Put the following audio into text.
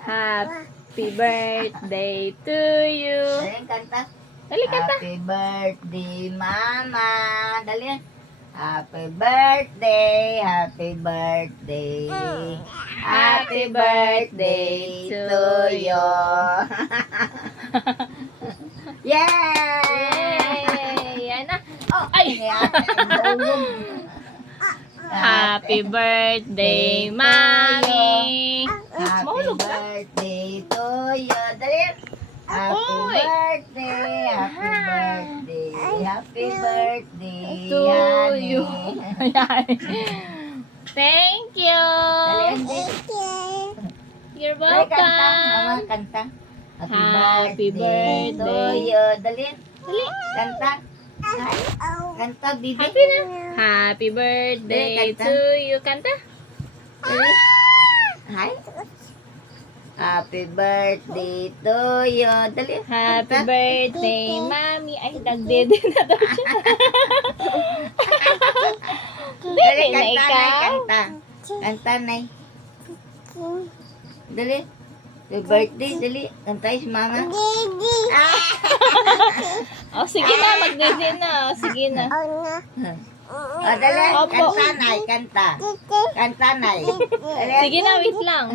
Happy birthday to you. Dali, kanta. Dali, kanta. Happy birthday, Mama. Dali. Happy birthday, happy birthday. Happy birthday to you. Yay! Yan na. Oh, Ay! Happy birthday, Mommy. Happy Mahulog ka. birthday to you. Dali. Happy Oy. birthday, happy birthday, happy birthday, To Yani. you. Ayan. Thank you. Dali, Andy. You're Dali, kanta. Mama, welcome. kanta. Happy birthday. to you. Dali. Dali. Kanta. Ay, kanta, bibi. Happy na. Happy birthday Dali, kanta. to you. Kanta. Dali. Hi. Happy birthday to you. Dali. Happy Kanta. birthday, Mommy. Ay, nagdede na daw siya. Dali, Dede na kanta, Nay, ikaw. kanta. Kanta, Nay. Dali. Happy birthday, dali. Kantay si Mama. Ah! O, sige na. Magdede na. O, sige na. O, dali. Opo. Kanta, Nay. Kanta. Kanta, Nay. Dali. Sige na, wait lang.